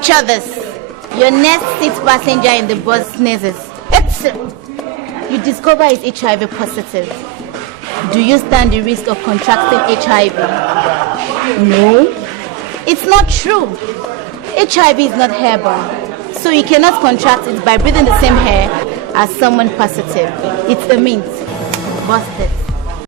Picture this. Your next seat passenger in the bus sneezes. You discover he's HIV positive. Do you stand the risk of contracting HIV? No. It's not true. HIV is not airborne, so you cannot contract it by breathing the same air as someone positive. It's a myth. Busted.